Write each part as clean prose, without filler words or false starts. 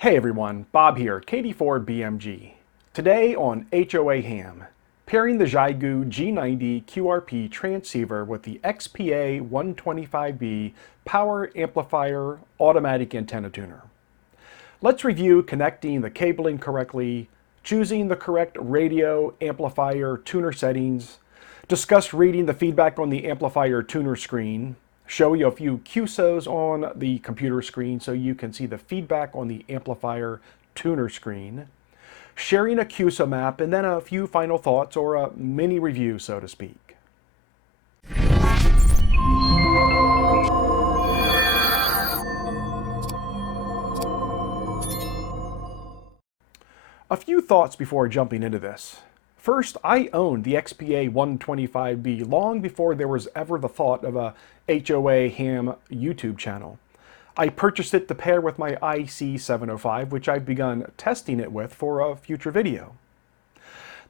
Hey everyone, Bob here, KD4BMG. Today on TheHOAHam, pairing the Xiegu G90 QRP Transceiver with the XPA125B Power Amplifier Automatic Antenna Tuner. Let's review connecting the cabling correctly, choosing the correct radio amplifier tuner settings, discuss reading the feedback on the amplifier tuner screen, show you a few QSOs on the computer screen so you can see the feedback on the amplifier tuner screen, sharing a QSO map, and then a few final thoughts or a mini review, so to speak. A few thoughts before jumping into this. First, I owned the XPA125B long before there was ever the thought of a TheHOAHam YouTube channel. I purchased it to pair with my IC705, which I've begun testing it with for a future video.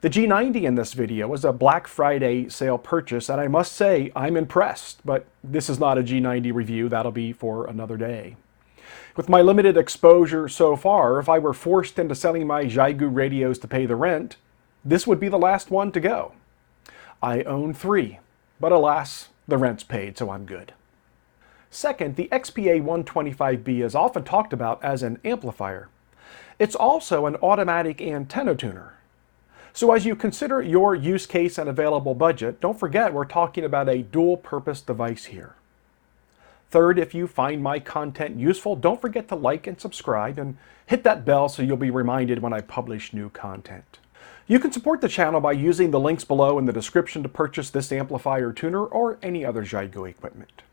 The G90 in this video was a Black Friday sale purchase, and I must say I'm impressed, but this is not a G90 review, that'll be for another day. With my limited exposure so far, if I were forced into selling my Xiegu radios to pay the rent, this would be the last one to go. I own 3, but alas, the rent's paid, so I'm good. Second, the XPA125B is often talked about as an amplifier. It's also an automatic antenna tuner. So as you consider your use case and available budget, don't forget we're talking about a dual-purpose device here. Third, if you find my content useful, don't forget to like and subscribe and hit that bell so you'll be reminded when I publish new content. You can support the channel by using the links below in the description to purchase this amplifier tuner or any other Xiegu equipment.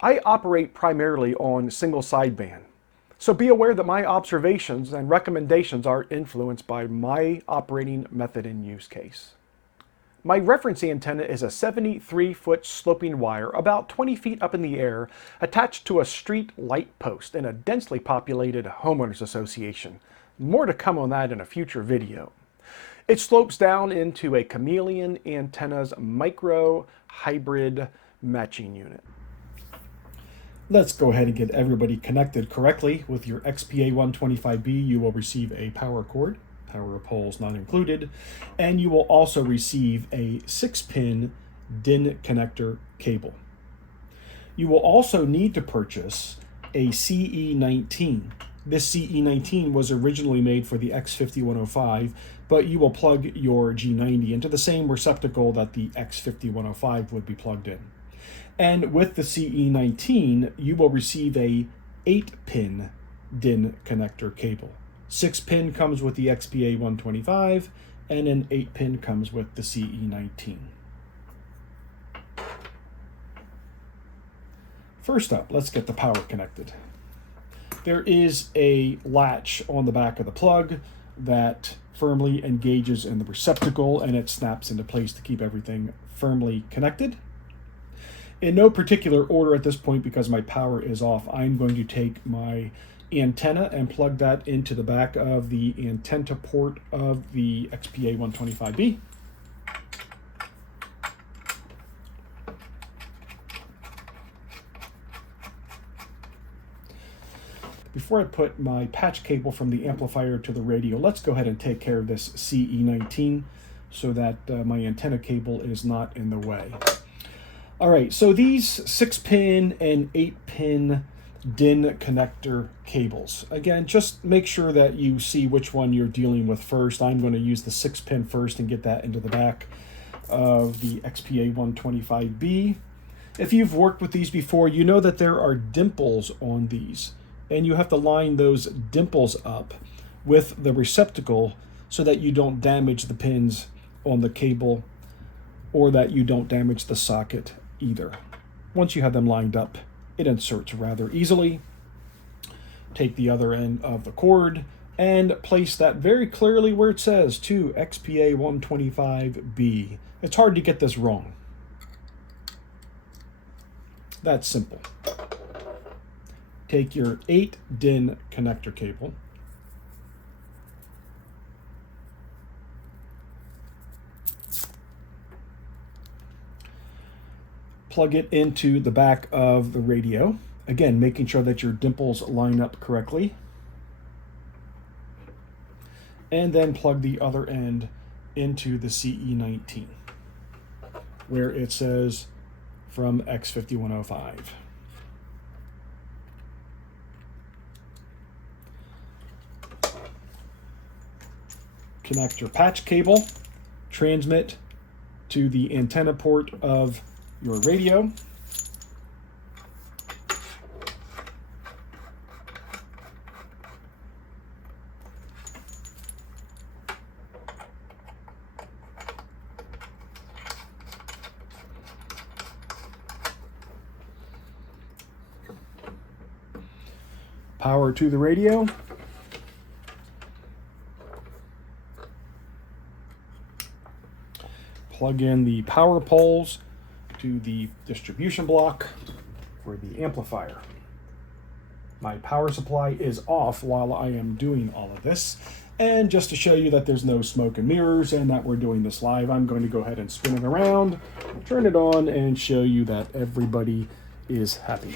I operate primarily on single sideband, so be aware that my observations and recommendations are influenced by my operating method and use case. My reference antenna is a 73-foot sloping wire about 20 feet up in the air attached to a street light post in a densely populated homeowners association. More to come on that in a future video. It slopes down into a Chameleon Antenna's micro hybrid matching unit. Let's go ahead and get everybody connected correctly. With your XPA125B, you will receive a power cord, power poles not included, and you will also receive a 6-pin DIN connector cable. You will also need to purchase a CE19. This CE19 was originally made for the X5105, but you will plug your G90 into the same receptacle that the X5105 would be plugged in. And with the CE19, you will receive a 8-pin DIN connector cable. 6-pin comes with the XPA125, and an 8-pin comes with the CE19. First up, let's get the power connected. There is a latch on the back of the plug that firmly engages in the receptacle, and it snaps into place to keep everything firmly connected. In no particular order at this point, because my power is off, I'm going to take my antenna and plug that into the back of the antenna port of the XPA125B. Before I put my patch cable from the amplifier to the radio, let's go ahead and take care of this CE19 so that my antenna cable is not in the way. All right, so these 6-pin and 8-pin DIN connector cables. Again, just make sure that you see which one you're dealing with first. I'm going to use the 6-pin first and get that into the back of the XPA125B. If you've worked with these before, you know that there are dimples on these, and you have to line those dimples up with the receptacle so that you don't damage the pins on the cable or that you don't damage the socket either. Once you have them lined up, it inserts rather easily. Take the other end of the cord and place that very clearly where it says to XPA125B. It's hard to get this wrong. That's simple. Take your 8-DIN connector cable, plug it into the back of the radio. Again, making sure that your dimples line up correctly. and then plug the other end into the CE19, where it says from X5105. Connect your patch cable, transmit to the antenna port of your radio. Power to the radio. Plug in the power poles to the distribution block for the amplifier. My power supply is off while I am doing all of this. And just to show you that there's no smoke and mirrors and that we're doing this live, I'm going to go ahead and spin it around, turn it on, and show you that everybody is happy.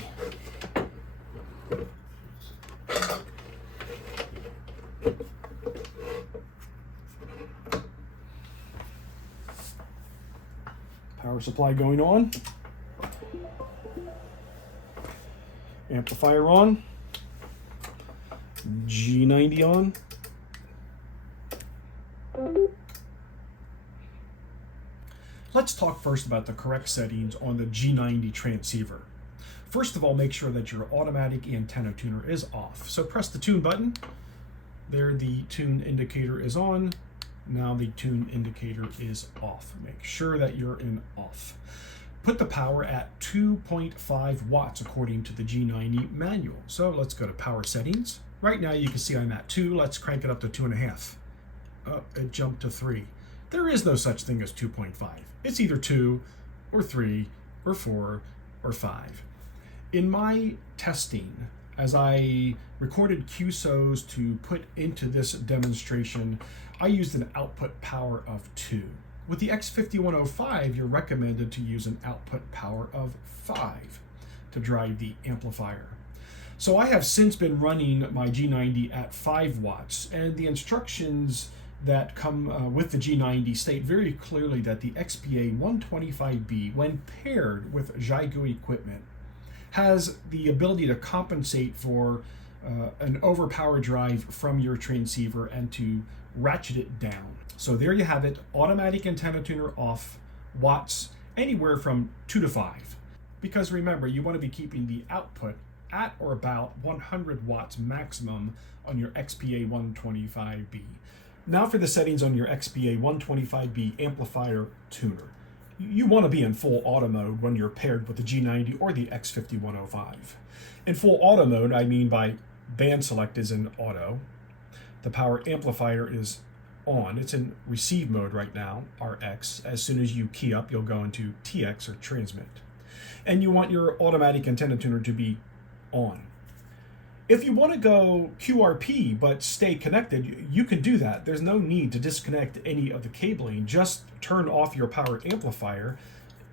Power supply going on. Amplifier on. G90 on. Let's talk first about the correct settings on the G90 transceiver. First of all, make sure that your automatic antenna tuner is off. So press the tune button. There, the tune indicator is on. Now the tune indicator is off. Make sure that you're in off. Put the power at 2.5 watts according to the G90 manual. So let's go to power settings. Right now you can see I'm at 2. Let's crank it up to 2.5. Oh, it jumped to 3. There is no such thing as 2.5. It's either 2 or 3 or 4 or 5. In my testing, as I recorded QSOs to put into this demonstration, I used an output power of 2. With the X5105, you're recommended to use an output power of 5 to drive the amplifier. So I have since been running my G90 at 5 watts, and the instructions that come with the G90 state very clearly that the XPA125B, when paired with Xiegu equipment, has the ability to compensate for an overpower drive from your transceiver and to ratchet it down. So there you have it, automatic antenna tuner off, watts anywhere from 2 to 5. Because remember, you want to be keeping the output at or about 100 watts maximum on your XPA125B. Now for the settings on your XPA125B amplifier tuner. You want to be in full auto mode when you're paired with the G90 or the X5105. In full auto mode, I mean by band select is in auto. The power amplifier is on. It's in receive mode right now, RX. As soon as you key up, you'll go into TX or transmit. And you want your automatic antenna tuner to be on. If you want to go QRP but stay connected, you can do that. There's no need to disconnect any of the cabling. Just turn off your power amplifier.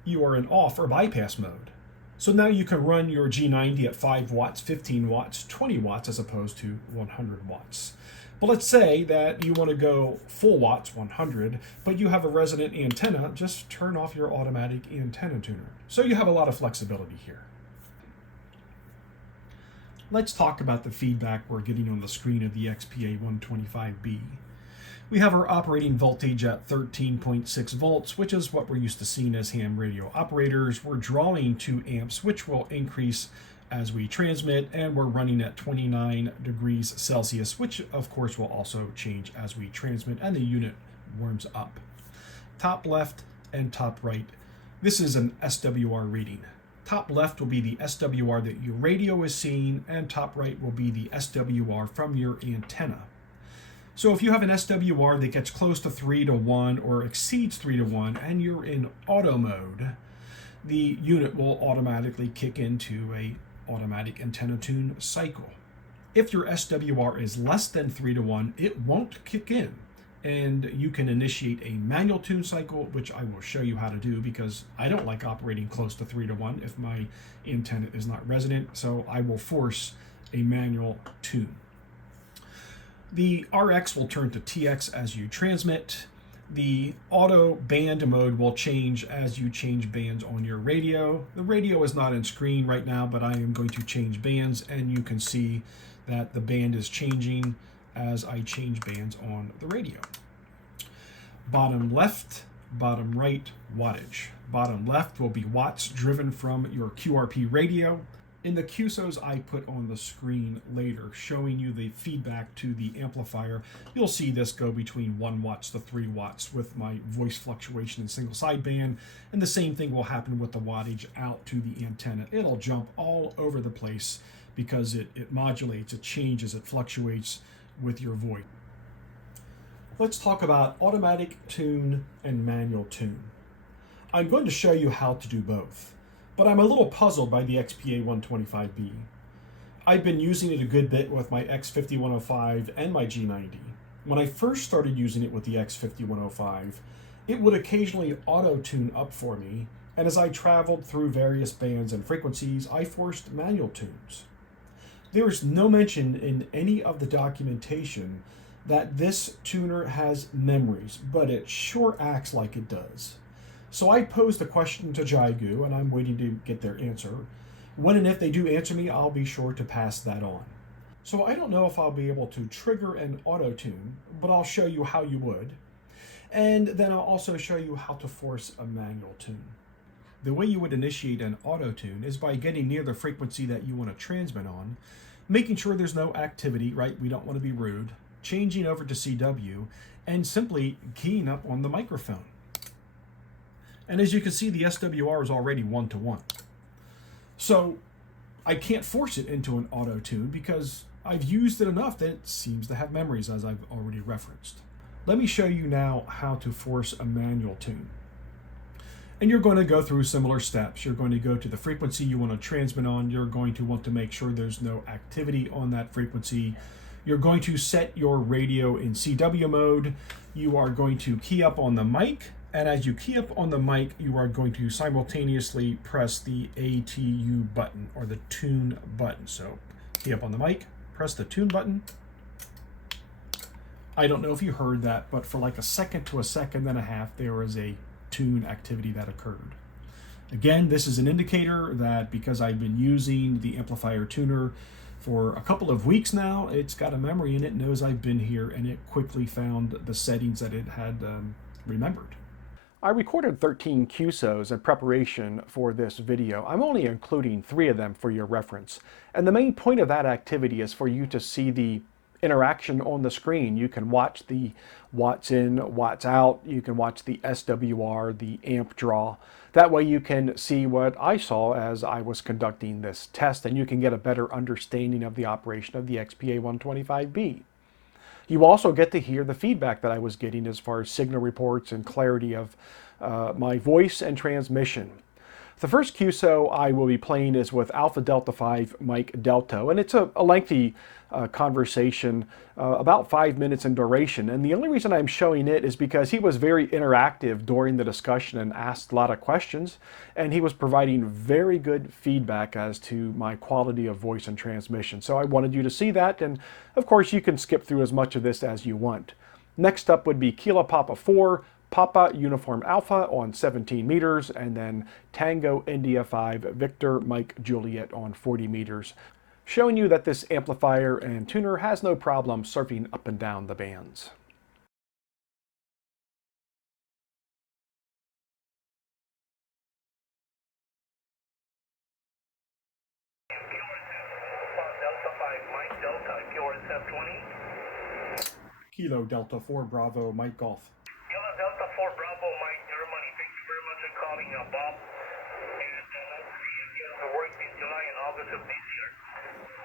You are in off or bypass mode. So now you can run your G90 at 5 watts, 15 watts, 20 watts as opposed to 100 watts. But let's say that you want to go full watts, 100, but you have a resonant antenna, just turn off your automatic antenna tuner. So you have a lot of flexibility here. Let's talk about the feedback we're getting on the screen of the XPA125B. We have our operating voltage at 13.6 volts, which is what we're used to seeing as ham radio operators. We're drawing 2 amps, which will increase as we transmit, and we're running at 29 degrees Celsius, which of course will also change as we transmit and the unit warms up. Top left and top right. This is an SWR reading. Top left will be the SWR that your radio is seeing, and top right will be the SWR from your antenna. So if you have an SWR that gets close to 3 to 1 or exceeds 3 to 1 and you're in auto mode, the unit will automatically kick into a automatic antenna tune cycle. If your SWR is less than 3 to 1, it won't kick in, and you can initiate a manual tune cycle, which I will show you how to do because I don't like operating close to 3 to 1 if my antenna is not resonant, so I will force a manual tune. The RX will turn to TX as you transmit. The auto band mode will change as you change bands on your radio. The radio is not in screen right now, but I am going to change bands, and you can see that the band is changing as I change bands on the radio. Bottom left, bottom right, wattage. Bottom left will be watts driven from your QRP radio. In the QSOs I put on the screen later, showing you the feedback to the amplifier, you'll see this go between 1 watts to 3 watts with my voice fluctuation in single sideband, and the same thing will happen with the wattage out to the antenna. It'll jump all over the place because it modulates, it changes, it fluctuates with your voice. Let's talk about automatic tune and manual tune. I'm going to show you how to do both, but I'm a little puzzled by the XPA125B. I've been using it a good bit with my X5105 and my G90. When I first started using it with the X5105, it would occasionally auto-tune up for me, and as I traveled through various bands and frequencies, I forced manual tunes. There is no mention in any of the documentation that this tuner has memories, but it sure acts like it does. So I posed a question to Xiegu, and I'm waiting to get their answer. When and if they do answer me, I'll be sure to pass that on. So I don't know if I'll be able to trigger an auto-tune, but I'll show you how you would. And then I'll also show you how to force a manual tune. The way you would initiate an auto-tune is by getting near the frequency that you want to transmit on, making sure there's no activity, right? We don't want to be rude. Changing over to CW, and simply keying up on the microphone. And as you can see, the SWR is already 1-to-1. So I can't force it into an auto tune because I've used it enough that it seems to have memories, as I've already referenced. Let me show you now how to force a manual tune. And you're going to go through similar steps. You're going to go to the frequency you want to transmit on. You're going to want to make sure there's no activity on that frequency. You're going to set your radio in CW mode. You are going to key up on the mic. And as you key up on the mic, you are going to simultaneously press the ATU button, or the tune button. So key up on the mic, press the tune button. I don't know if you heard that, but for like a second to a second and a half, there was a tune activity that occurred. Again, this is an indicator that because I've been using the amplifier tuner for a couple of weeks now, it's got a memory and it knows I've been here, and it quickly found the settings that it had remembered. I recorded 13 QSOs in preparation for this video. I'm only including 3 of them for your reference. And the main point of that activity is for you to see the interaction on the screen. You can watch the watts in, watts out. You can watch the SWR, the amp draw. That way you can see what I saw as I was conducting this test, and you can get a better understanding of the operation of the XPA125B. You also get to hear the feedback that I was getting as far as signal reports and clarity of my voice and transmission. The first QSO I will be playing is with Alpha Delta 5 Mike Delto, and it's a lengthy conversation, about 5 minutes in duration. And the only reason I'm showing it is because he was very interactive during the discussion and asked a lot of questions, and he was providing very good feedback as to my quality of voice and transmission. So I wanted you to see that, and of course you can skip through as much of this as you want. Next up would be Kilo Papa 4, Papa Uniform Alpha on 17 meters, and then Tango India 5, Victor Mike Juliet on 40 meters, showing you that this amplifier and tuner has no problem surfing up and down the bands. Kilo Delta 4 Bravo Mike Golf. Kilo Delta 4 Bravo Mike Germany, thank you very much for calling Bob. And hopefully you get the work in July and August of this year.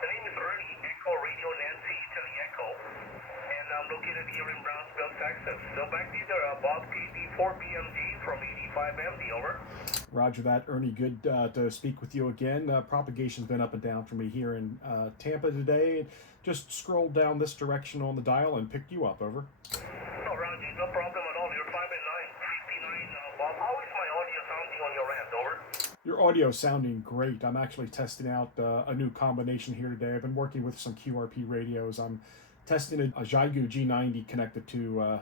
The name is Ernie, Echo Radio Nancy, Charlie Echo. And I'm located here in Brownsville, Texas. So back to you, Bob KD4BMG from 85MD, over. Roger that, Ernie. Good to speak with you again. Propagation's been up and down for me here in Tampa today. Just scrolled down this direction on the dial and picked you up, over. No, Roger, no problem at all. You're 5 and 9, 59, Bob. How is my audio sounding on your end, over? Your audio is sounding great. I'm actually testing out a new combination here today. I've been working with some QRP radios. I'm testing a Xiegu G90 connected to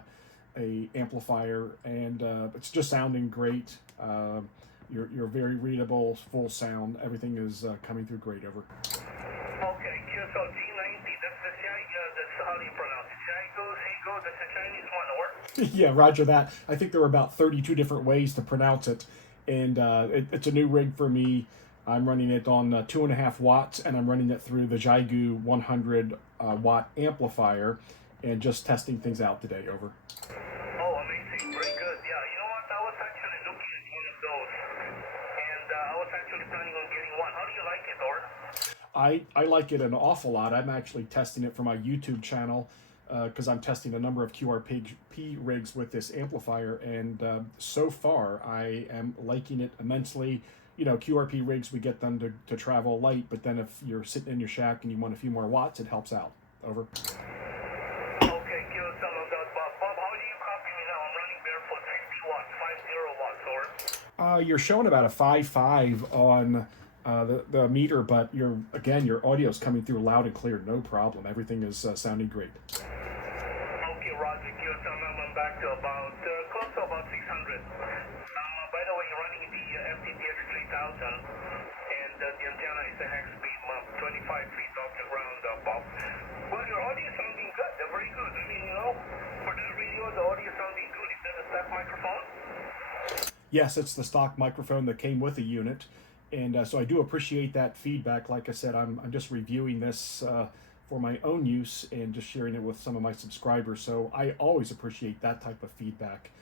a amplifier, and it's just sounding great. You're very readable, full sound. Everything is coming through great. Over. Okay, so G90, that's the Xiegu, that's how do you pronounce it? Xiegu, that's the Chinese one, or? Yeah, roger that. I think there are about 32 different ways to pronounce it, and it's a new rig for me. I'm running it on 2.5 watts, and I'm running it through the Xiegu 100 watt amplifier, and just testing things out today. Over. Oh, amazing. Very good. Yeah, you know what? I was actually looking at one of those, and I was actually planning on getting one. How do you like it, or? I like it an awful lot. I'm actually testing it for my YouTube channel because I'm testing a number of QRP rigs with this amplifier, and so far I am liking it immensely. You know, QRP rigs, we get them to travel light, but then if you're sitting in your shack and you want a few more watts, it helps out. Over. Okay, kill some of that, Bob. Bob, how do you copy me now? I'm running barefoot, 50 watts, 50 watts, or? You're showing about a 5.5 on the meter, but your audio is coming through loud and clear, no problem. Everything is sounding great. Okay, Roger, kill some. I'm back to about, close to about 600. By the way, you're running the FTTX 3000, and the antenna is a hex beam 25 feet off the ground, Bob. Well, your audio is sounding good. They're very good. I mean, you know, for the radio, the audio is sounding good. Is that a stock microphone? Yes, it's the stock microphone that came with the unit, and so I do appreciate that feedback. Like I said, I'm just reviewing this for my own use and just sharing it with some of my subscribers, so I always appreciate that type of feedback.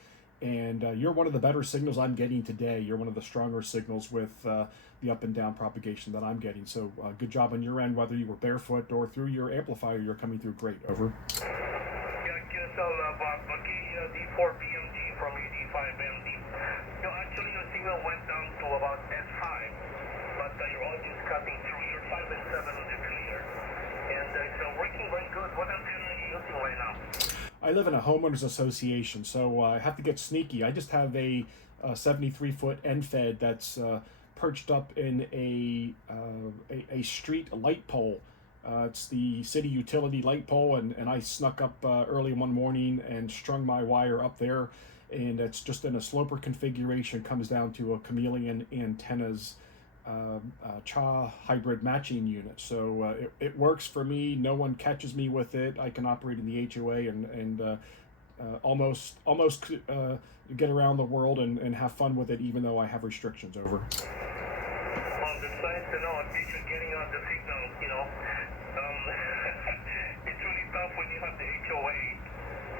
And you're one of the better signals I'm getting today. You're one of the stronger signals with the up and down propagation that I'm getting. So good job on your end, whether you were barefoot or through your amplifier, you're coming through great. Over. Yeah, QSL Bob, D4 BMG from 85MD. You know, actually your signal went down to about S5, but your audio is cutting through. You're 5 and 7 on the clear. And it's working very good. What antenna are you using right now? I live in a homeowners association, so I have to get sneaky. I just have a 73-foot end fed that's perched up in a street light pole. It's the city utility light pole, and I snuck up early one morning and strung my wire up there, and it's just in a sloper configuration. Comes down to a chameleon antennas 𝐤𝐤 hybrid matching unit, so it works for me. No one catches me with it. I can operate in the HOA and almost get around the world and have fun with it, even though I have restrictions. Over. Well, it's nice to know at least you're getting on the signal, you know. It's really tough when you have the HOA,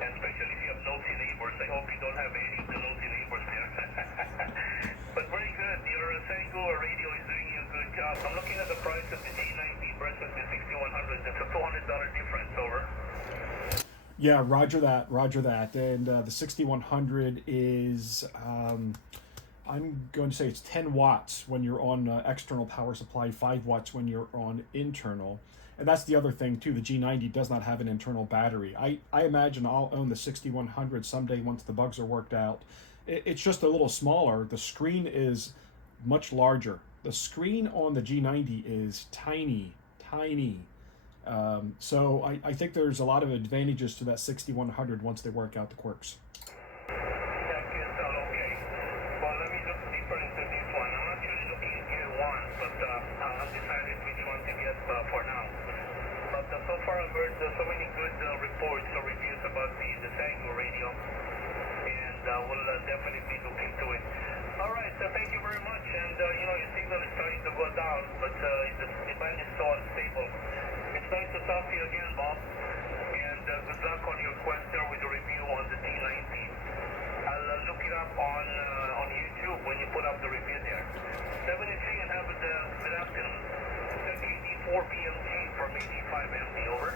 and especially if you have nosy neighbors. I hope you don't have any of the nosy neighbors there. But very good. Your Xiegu radio is doing a good job. I'm looking at the price of the G90 versus the 6100. That's a $200 difference. Over. Yeah, roger that, roger that. And the 6100 is, I'm going to say it's 10 watts when you're on external power supply, 5 watts when you're on internal. And that's the other thing too, the G90 does not have an internal battery. I imagine I'll own the 6100 someday once the bugs are worked out. It's just a little smaller. The screen is much larger. The screen on the G90 is tiny, tiny. So I think there's a lot of advantages to that 6100 once they work out the quirks. Okay. Well, let me look deeper into this one. I'm actually looking at Gear 1, but I'm undecided which one to get for now. But so far I've heard so many good reports or reviews about the Xiegu radio, and we'll definitely look into it. All right, thank you very much. And you know, your signal is starting to go down, but the band is so unstable. It's nice to talk to you again, Bob. And good luck on your quest there with the review on the G90. I'll look it up on YouTube when you put up the review there. 73 and have a good afternoon. D4 BMG from 85MD. Over.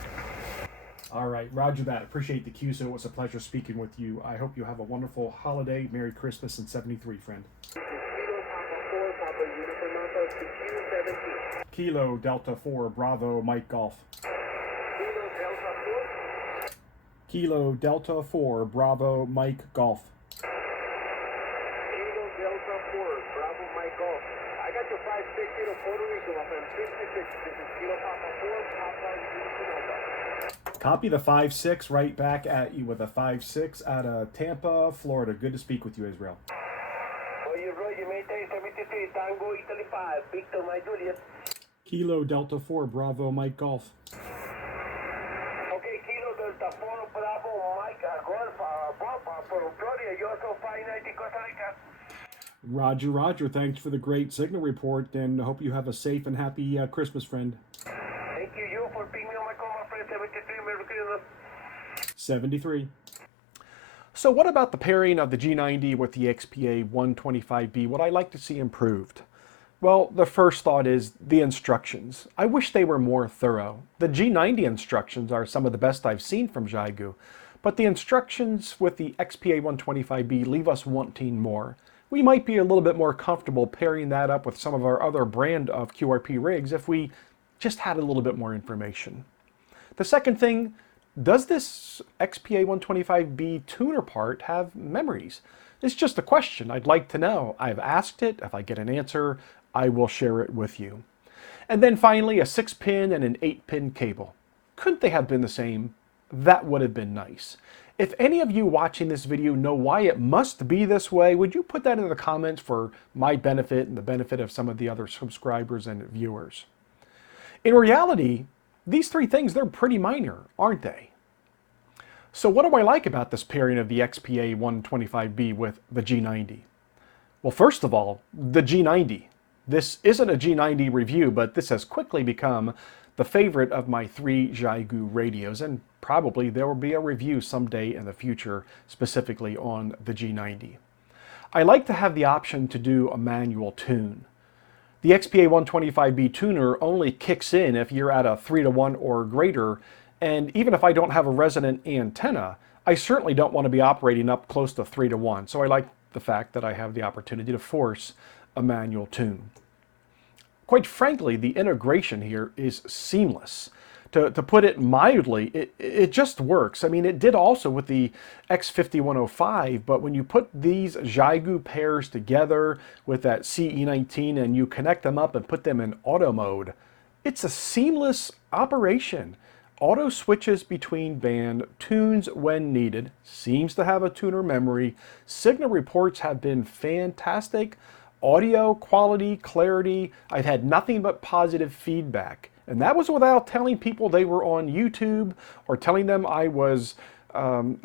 All right, roger that. Appreciate the cue, so it was a pleasure speaking with you. I hope you have a wonderful holiday. Merry Christmas and 73, friend. Kilo Delta 4 Bravo Mike Golf. Kilo Delta 4 Bravo Mike Golf. Kilo Delta 4 Bravo Mike Golf. I got your 5-6 Puerto Rico up in 56. This is Kilo Papa 4 Papa Uniform Delta. Copy the 5-6 right back at you with a 5-6 out of Tampa, Florida. Good to speak with you, Israel. Roger, maintain 73, Tango Italy 5, Victor, my Juliet. Kilo Delta 4, Bravo, Mike Golf. Okay, Kilo Delta 4, Bravo, Mike, Golf, Bob, from Florida, you also 590 Costa Rica. Roger, Roger. Thanks for the great signal report, and I hope you have a safe and happy Christmas, friend. Thank you for picking me on my call, my friend, 73, Merry Christmas. 73. So what about the pairing of the G90 with the XPA125B? What I like to see improved? Well, the first thought is the instructions. I wish they were more thorough. The G90 instructions are some of the best I've seen from Xiegu, but the instructions with the XPA125B leave us wanting more. We might be a little bit more comfortable pairing that up with some of our other brand of QRP rigs if we just had a little bit more information. The second thing, does this XPA125B tuner part have memories? It's just a question I'd like to know. I've asked it. If I get an answer, I will share it with you. And then finally, a 6-pin and an 8-pin cable. Couldn't they have been the same? That would have been nice. If any of you watching this video know why it must be this way, would you put that in the comments for my benefit and the benefit of some of the other subscribers and viewers? In reality, these three things, they're pretty minor, aren't they? So what do I like about this pairing of the XPA125B with the G90? Well, first of all, the G90. This isn't a G90 review, but this has quickly become the favorite of my 3 Xiegu radios, and probably there will be a review someday in the future specifically on the G90. I like to have the option to do a manual tune. The XPA125B tuner only kicks in if you're at a 3-to-1 or greater, and even if I don't have a resonant antenna, I certainly don't want to be operating up close to 3-to-1, so I like the fact that I have the opportunity to force a manual tune. Quite frankly, the integration here is seamless. To put it mildly, it just works. I mean, it did also with the X5105, but when you put these Xiegu pairs together with that CE19 and you connect them up and put them in auto mode, it's a seamless operation. Auto switches between band, tunes when needed, seems to have a tuner memory. Signal reports have been fantastic. Audio quality, clarity, I've had nothing but positive feedback. And that was without telling people they were on YouTube or telling them I was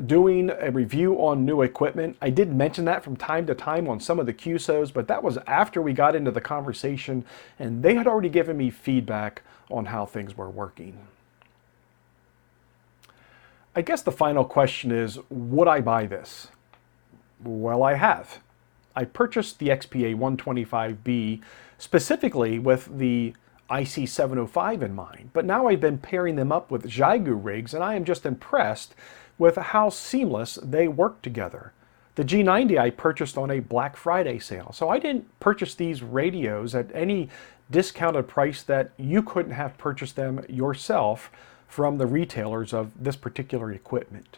doing a review on new equipment. I did mention that from time to time on some of the QSOs, but that was after we got into the conversation and they had already given me feedback on how things were working. I guess the final question is, would I buy this? Well, I have. I purchased the XPA125B specifically with the IC705 in mind, but now I've been pairing them up with Xiegu rigs and I am just impressed with how seamless they work together. The G90 I purchased on a Black Friday sale, so I didn't purchase these radios at any discounted price that you couldn't have purchased them yourself from the retailers of this particular equipment.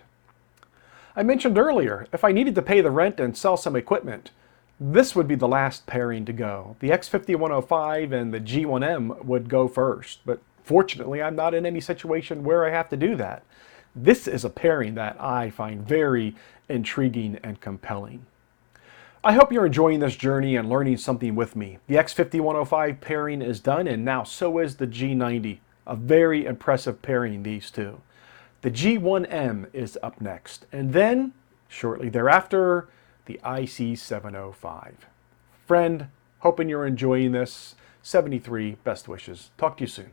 I mentioned earlier, if I needed to pay the rent and sell some equipment, this would be the last pairing to go. The X5105 and the G1M would go first, but fortunately I'm not in any situation where I have to do that. This is a pairing that I find very intriguing and compelling. I hope you're enjoying this journey and learning something with me. The X5105 pairing is done and now so is the G90. A very impressive pairing, these two. The G1M is up next, and then, shortly thereafter, the IC705. Friend, hoping you're enjoying this. 73, best wishes. Talk to you soon.